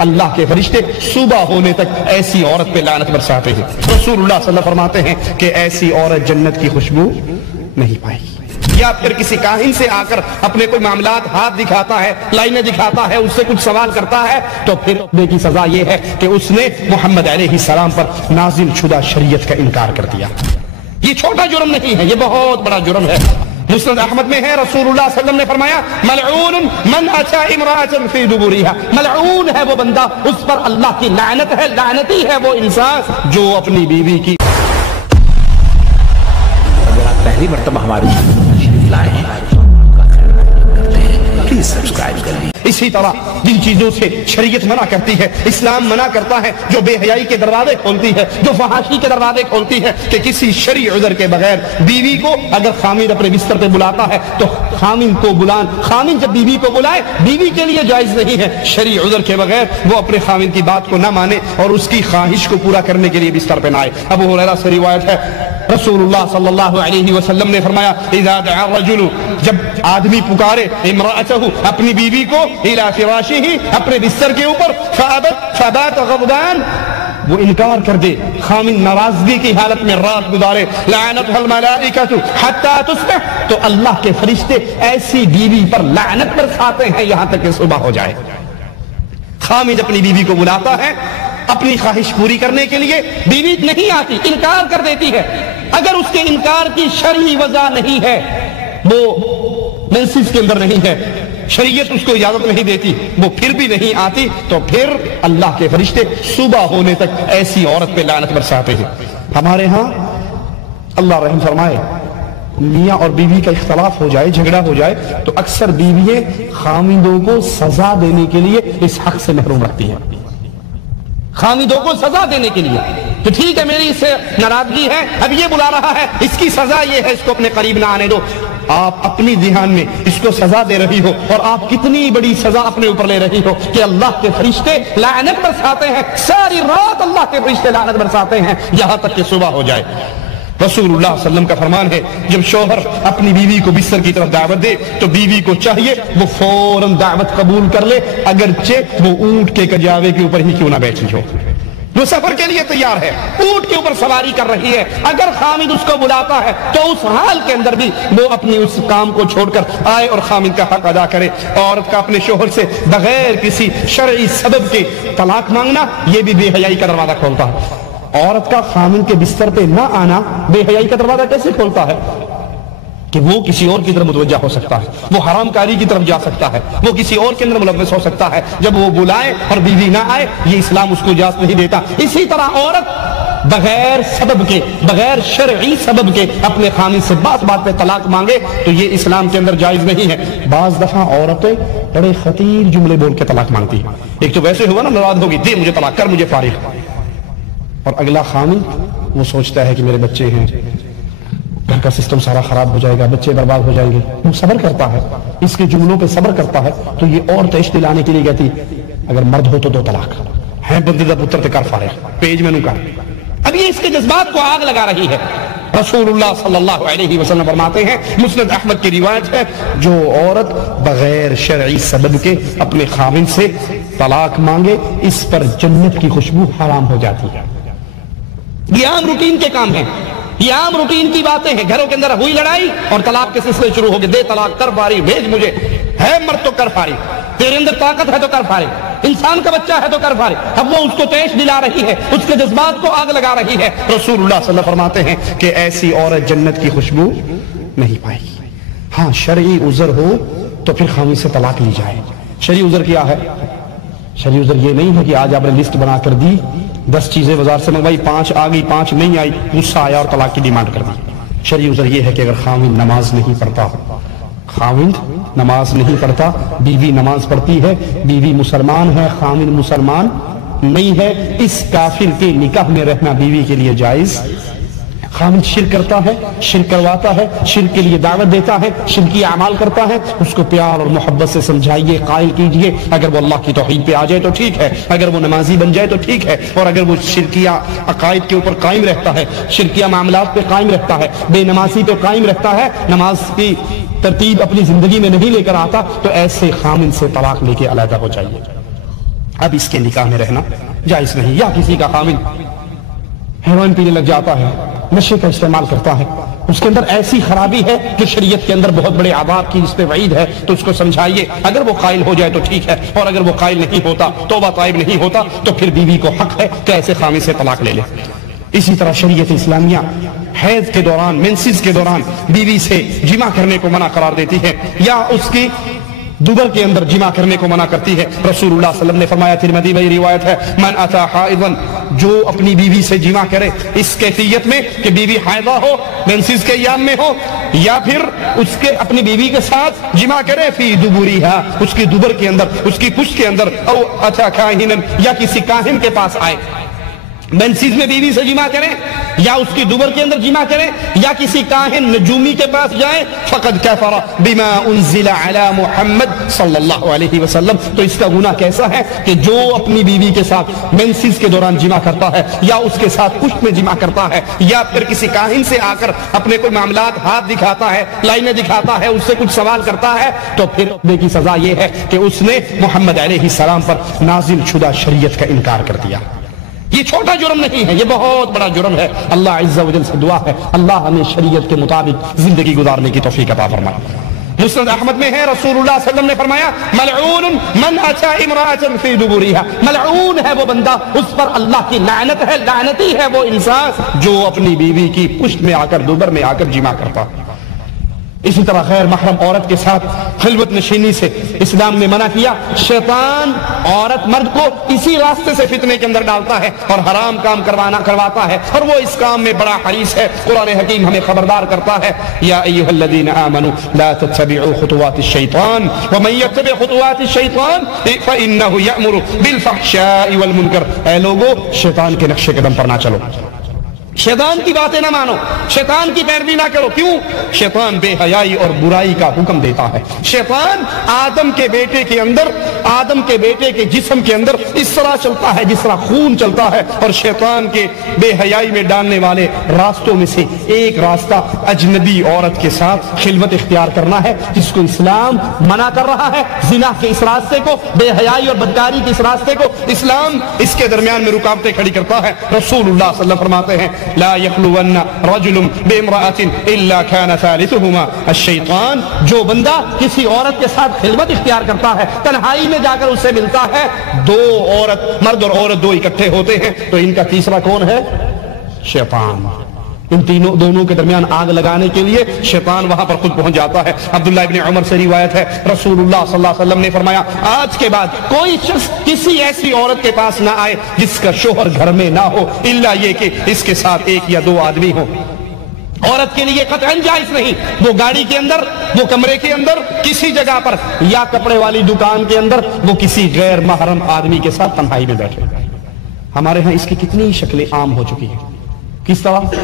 اللہ کے فرشتے صبح ہونے تک ایسی عورت پہ لعنت برساتے ہیں۔ رسول اللہ صلی اللہ علیہ وسلم فرماتے ہیں کہ ایسی عورت جنت کی خوشبو نہیں پائے گی۔ یا پھر کسی کاہن سے آ کر اپنے کوئی معاملات ہاتھ دکھاتا ہے، لائنیں دکھاتا ہے، اس سے کچھ سوال کرتا ہے، تو پھر اس کی سزا یہ ہے کہ اس نے محمد علیہ السلام پر نازل شدہ شریعت کا انکار کر دیا۔ یہ چھوٹا جرم نہیں ہے، یہ بہت بڑا جرم ہے۔ مسند احمد میں ہے، رسول اللہ صلی اللہ علیہ وسلم نے فرمایا ملعون من اتی امرأۃ فی دبرها، ملعون ہے وہ بندہ، اس پر اللہ کی لعنت ہے، لعنتی ہے وہ انسان جو اپنی بیوی کی۔ اگر آپ پہلی مرتبہ ہماری لائے ہیں پلیز سبسکرائب کر لیجیے۔ اسی طرح جن چیزوں سے شریعت منع کرتی ہے، اسلام منع کرتا ہے، جو بے حیائی کے دروازے کھولتی ہے، جو فحاشی کے دروازے کھولتی ہے، کہ کسی شرعی عذر کے بغیر بیوی کو اگر خامن اپنے بستر پہ بلاتا ہے تو خامن کو خامن جب بیوی کو بلائے، بیوی کے لیے جائز نہیں ہے شرعی عذر کے بغیر وہ اپنے خامن کی بات کو نہ مانے اور اس کی خواہش کو پورا کرنے کے لیے بستر پہ نہ آئے۔ ابو ہریرہ سے روایت ہے، رسول اللہ صلی اللہ علیہ وسلم نے فرمایا اذا دعا الرجل، جب آدمی پکارے امرأتہ اپنی بیوی کو الى فراشہ، اپنے بستر کے اوپر، فبات غضبان، وہ انکار کر دے، خامن ناراضگی کی حالت میں رات گزارے، لعنتها الملائکۃ حتی تصبح، تو اللہ کے فرشتے ایسی بیوی پر لعنت برساتے ہیں یہاں تک کہ صبح ہو جائے۔ خامن اپنی بیوی کو بلاتا ہے اپنی خواہش پوری کرنے کے لیے، بیوی نہیں آتی، انکار کر دیتی ہے، اگر اس کے انکار کی شرعی وجہ نہیں ہے، وہ منسس کے اندر نہیں ہے، شریعت اس کو اجازت نہیں دیتی، وہ پھر بھی نہیں آتی، تو پھر اللہ کے فرشتے صبح ہونے تک ایسی عورت پہ لعنت برساتے ہیں۔ ہمارے ہاں اللہ رحم فرمائے، میاں اور بیوی کا اختلاف ہو جائے، جھگڑا ہو جائے، تو اکثر بیوییں خامندوں کو سزا دینے کے لیے اس حق سے محروم رکھتی ہیں، خامندوں کو سزا دینے کے لیے کہ ٹھیک ہے میری اس سے ناراضگی ہے، اب یہ بلا رہا ہے، اس کی سزا یہ ہے، اس کو اپنے قریب نہ آنے دو۔ آپ اپنی ذہن میں اس کو سزا دے رہی ہو، اور آپ کتنی بڑی سزا اپنے اوپر لے رہی ہو کہ اللہ کے فرشتے لعنت برساتے ہیں، ساری رات اللہ کے فرشتے لعنت برساتے ہیں یہاں تک کہ صبح ہو جائے۔ رسول اللہ صلی اللہ علیہ وسلم کا فرمان ہے، جب شوہر اپنی بیوی کو بستر کی طرف دعوت دے تو بیوی کو چاہیے وہ فوراً دعوت قبول کر لے، اگرچہ وہ اونٹ کے کجاوے کے اوپر ہی کیوں نہ بیٹھی ہو، وہ سفر کے لیے تیار ہے، اونٹ کے اوپر سواری کر رہی ہے، اگر خامد اس کو بلاتا ہے تو اس حال کے اندر بھی وہ اپنی اس کام کو چھوڑ کر آئے اور خامد کا حق ادا کرے۔ عورت کا اپنے شوہر سے بغیر کسی شرعی سبب کے طلاق مانگنا یہ بھی بے حیائی کا دروازہ کھولتا ہے۔ عورت کا خامد کے بستر پہ نہ آنا بے حیائی کا دروازہ کیسے کھولتا ہے کہ وہ کسی اور کی طرف متوجہ ہو سکتا ہے، وہ حرام کاری کی طرف جا سکتا ہے، وہ کسی اور کے اندر ملوث ہو سکتا ہے جب وہ بلائے اور بیوی نہ آئے، یہ اسلام اس کو اجازت نہیں دیتا۔ اسی طرح عورت بغیر سبب کے، بغیر شرعی سبب کے اپنے خامد سے بات بات پہ طلاق مانگے تو یہ اسلام کے اندر جائز نہیں ہے۔ بعض دفعہ عورتیں بڑے خطیر جملے بول کے طلاق مانگتی ہیں، ایک تو ویسے ہوا نا ناراض ہوگی، دے مجھے طلاق، کر مجھے فارغ، اور اگلا خامد وہ سوچتا ہے کہ میرے بچے ہیں، گھر کا سسٹم سارا خراب ہو جائے گا، بچے برباد ہو جائیں گے، وہ صبر کرتا ہے، اس کے جملوں پہ صبر کرتا ہے، تو یہ اور تیش دلانے کے لیے کہتی اگر مرد ہو تو دو طلاق ہے، بندے دا پتر تے کر فارغ، پیج میں نو کر۔ اب یہ اس کے جذبات کو آگ لگا رہی ہے۔ رسول اللہ صلی اللہ علیہ وسلم فرماتے ہیں، مسند احمد کی روایت ہے، جو عورت بغیر شرعی سبب کے اپنے خاوند سے طلاق مانگے اس پر جنت کی خوشبو حرام ہو جاتی ہے۔ یہ عام روٹین کے کام ہیں، یہ عام روٹین کی باتیں ہیں، گھروں کے اندر ہوئی لڑائی اور طلاق کے سلسلے شروع ہو گئے، دے طلاق، کر فارغ، بھیج مجھے، ہے مرد تو کر فارغ، تیرے اندر طاقت ہے تو کر فارغ، انسان کا بچہ ہے تو کر فارغ۔ اب وہ اس کو تیش دلا رہی ہے، اس کے جذبات کو آگ لگا رہی ہے۔ رسول اللہ صلی اللہ علیہ وسلم فرماتے ہیں کہ ایسی عورت جنت کی خوشبو نہیں پائے گی۔ ہاں شرعی عذر ہو تو پھر خامد سے طلاق لی جائے۔ شرعی عذر کیا ہے؟ شرعی عذر یہ نہیں ہے کہ آج آپ نے لسٹ بنا کر دی، 10 چیزیں بازار سے منگوائی، 5 آ گئی، 5 نہیں آئی، غصہ آیا اور طلاق کی ڈیمانڈ کر دی۔ شرعی عذر یہ ہے کہ اگر خامد نماز نہیں پڑھتا، خامد نماز نہیں پڑھتا، بیوی نماز پڑھتی ہے، بیوی مسلمان ہے، خامد مسلمان نہیں ہے، اس کافر کے نکاح میں رہنا بیوی کے لیے جائز۔ خامد شرک کرتا ہے، شرک کرواتا ہے، شرک کے لیے دعوت دیتا ہے، شرکی اعمال کرتا ہے، اس کو پیار اور محبت سے سمجھائیے، قائل کیجئے، اگر وہ اللہ کی توحید پہ آ جائے تو ٹھیک ہے، اگر وہ نمازی بن جائے تو ٹھیک ہے، اور اگر وہ شرکیہ عقائد کے اوپر قائم رہتا ہے، شرکیہ معاملات پہ قائم رہتا ہے، بے نمازی پہ قائم رہتا ہے، نماز کی ترتیب اپنی زندگی میں نہیں لے کر آتا، تو ایسے خامد سے طلاق لے کے علیحدہ ہو جائیے۔ اب اس کے نکاح میں رہنا جائز نہیں. یا کسی کا خامن ہیروئن پینے لگ جاتا ہے, نشے کا استعمال کرتا ہے, اس کے اندر ایسی خرابی ہے جو شریعت کے اندر بہت بڑے عذاب کی اس پہ وعید ہے, تو اس کو سمجھائیے. اگر وہ قائل ہو جائے تو ٹھیک ہے, اور اگر وہ قائل نہیں ہوتا, توبہ طائب نہیں ہوتا, تو پھر بیوی کو حق ہے کہ ایسے خامن سے طلاق لے لے. اسی طرح شریعت اسلامیہ حیض کے دوران, مینسز کے دوران بیوی سے جماع کرنے کو منع قرار دیتی ہے, یا اس کی دوبر کے اندر جماع کرنے کو منع کرتی ہے. رسول اللہ صلی اللہ علیہ وسلم نے فرمایا, ترمذی میں روایت ہے, من اتا حائضا, جو اپنی بیوی سے جماع کرے اس کیفیت میں کہ بیوی حائضہ ہو, مینسز کے ایام میں ہو, یا پھر اس کے اپنی بیوی کے ساتھ جماع کرے فی دبوریہا, اس کی دوبر کے اندر, اس کی پشت کے اندر, او اتا کاہنا, یا کسی کاہن کے پاس آئے, مینسز میں بیوی سے جماع کریں یا اس کی دوبر کے اندر جماع کریں یا کسی کاہن نجومی کے پاس جائیں, فقد کفر بما انزل علی محمد صلی اللہ علیہ وسلم, تو اس کا گناہ کیسا ہے کہ جو اپنی بیوی کے ساتھ مینسز کے دوران جماع کرتا ہے, یا اس کے ساتھ پشت میں جماع کرتا ہے, یا پھر کسی کاہن سے آ کر اپنے کوئی معاملات ہاتھ دکھاتا ہے, لائنیں دکھاتا ہے, اس سے کچھ سوال کرتا ہے, تو پھر اس کی سزا یہ ہے کہ اس نے محمد علیہ السلام پر نازل شدہ شریعت کا انکار کر دیا. یہ چھوٹا جرم نہیں ہے, یہ بہت بڑا جرم ہے. اللہ عز و جل سے دعا ہے اللہ ہمیں شریعت کے مطابق زندگی گزارنے کی توفیق عطا فرمائے. مسند احمد میں ہے, رسول اللہ صلی اللہ علیہ وسلم نے فرمایا, ملعون من اتا امرأة فی دبورها, ملعون ہے وہ بندہ, اس پر اللہ کی لعنت ہے, لعنتی ہے وہ انسان جو اپنی بیوی کی پشت میں آ کر, دوبر میں آ کر جماع کرتا. اسی طرح غیر محرم عورت کے ساتھ خلوت نشینی سے اسلام نے منع کیا. شیطان عورت مرد کو اسی راستے سے فتنے کے اندر ڈالتا ہے اور حرام کام کرواتا ہے, اور وہ اس کام میں بڑا حریص ہے. قرآن حکیم ہمیں خبردار کرتا ہے, یا ایھا الذین آمنوا لا تتبعوا خطوات الشیطان ومن یتبع خطوات الشیطان فانہ یأمر بالفحشاء والمنکر, اے لوگو شیطان کے نقش قدم پر نہ چلو, شیطان کی باتیں نہ مانو, شیطان کی پیروی نہ کرو. کیوں؟ شیطان بے حیائی اور برائی کا حکم دیتا ہے. شیطان آدم کے بیٹے کے اندر, آدم کے بیٹے کے جسم کے اندر اس طرح چلتا ہے جس طرح خون چلتا ہے, اور شیطان کے بے حیائی میں ڈالنے والے راستوں میں سے ایک راستہ اجنبی عورت کے ساتھ خلوت اختیار کرنا ہے, جس کو اسلام منع کر رہا ہے. زنا کے اس راستے کو, بے حیائی اور بدکاری کے اس راستے کو اسلام اس کے درمیان میں رکاوٹیں کھڑی کرتا ہے. رسول اللہ صلی اللہ علیہ وسلم فرماتے ہیں, لا يخلون رجل بامرأة الا كان ثالثهما الشیطان, جو بندہ کسی عورت کے ساتھ خلوت اختیار کرتا ہے, تنہائی میں جا کر اس سے ملتا ہے, دو عورت, مرد اور عورت دو اکٹھے ہوتے ہیں, تو ان کا تیسرا کون ہے؟ شیطان. ان دونوں کے درمیان آگ لگانے کے لیے شیطان وہاں پر خود پہنچ جاتا ہے. عبداللہ ابن عمر سے روایت ہے, رسول اللہ صلی اللہ علیہ وسلم نے فرمایا, آج کے بعد کوئی شخص کسی ایسی عورت کے پاس نہ آئے جس کا شوہر گھر میں نہ ہو, الا یہ کہ اس کے ساتھ ایک یا دو آدمی ہو. عورت کے لیے قطعاً جائز نہیں, وہ گاڑی کے اندر, وہ کمرے کے اندر, کسی جگہ پر, یا کپڑے والی دکان کے اندر وہ کسی غیر محرم آدمی کے ساتھ تنہائی میں بیٹھے. ہمارے ہاں اس کی کتنی شکلیں عام ہو چکی ہیں. کس طرح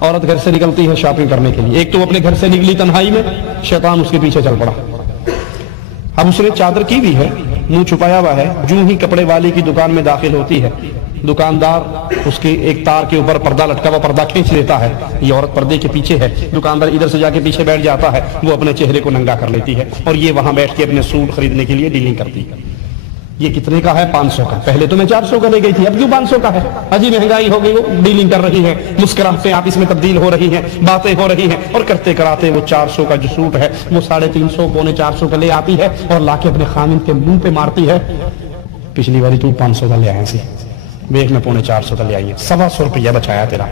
عورت گھر سے نکلتی ہے شاپنگ کرنے کے لیے, ایک تو وہ اپنے گھر سے نکلی تنہائی میں, شیطان اس کے پیچھے چل پڑا. اب اس نے چادر کی بھی ہے, منہ چھپایا ہوا ہے, جو ہی کپڑے والی کی دکان میں داخل ہوتی ہے, دکاندار اس کے ایک تار کے اوپر پردہ لٹکا ہوا پردہ کھینچ لیتا ہے, یہ عورت پردے کے پیچھے ہے, دکاندار ادھر سے جا کے پیچھے بیٹھ جاتا ہے, وہ اپنے چہرے کو ننگا کر لیتی ہے, اور یہ وہاں بیٹھ کے اپنے سوٹ خریدنے کے لیے ڈیلنگ کرتی ہے. یہ کتنے کا ہے؟ 500 کا. پہلے تو میں 400 کا لے گئی تھی, اب کیوں 500 کا ہے؟ اجی مہنگائی ہو گئی, وہ ڈیلنگ کر رہی ہے, مسکراہٹیں آپس میں تبدیل ہو رہی ہیں, باتیں ہو رہی ہیں, اور کرتے کراتے وہ 400 کا جو سوٹ ہے وہ 350 پونے 400 کا لے آتی ہے, اور لا کے اپنے خامند کے منہ پہ مارتی ہے, پچھلی باری تو 500 کا لے آئے سی, بیگ میں 450 کا لے آئی ہے, 125 روپیہ بچایا تیرا.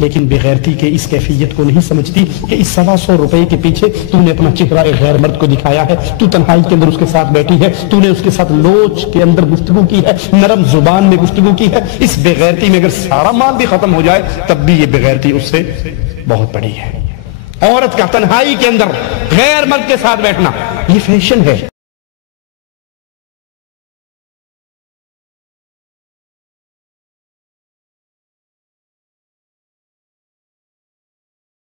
لیکن بغیرتی کے اس کیفیت کو نہیں سمجھتی کہ اس 125 روپے کے پیچھے تو نے اپنا چہرہ ایک غیر مرد کو دکھایا ہے, تو تنہائی کے اندر اس کے ساتھ بیٹھی ہے, تو نے اس کے ساتھ لوچ کے اندر گفتگو کی ہے, نرم زبان میں گفتگو کی ہے. اس بغیرتی میں اگر سارا مال بھی ختم ہو جائے تب بھی یہ بغیرتی اس سے بہت بڑی ہے. عورت کا تنہائی کے اندر غیر مرد کے ساتھ بیٹھنا یہ فیشن ہے.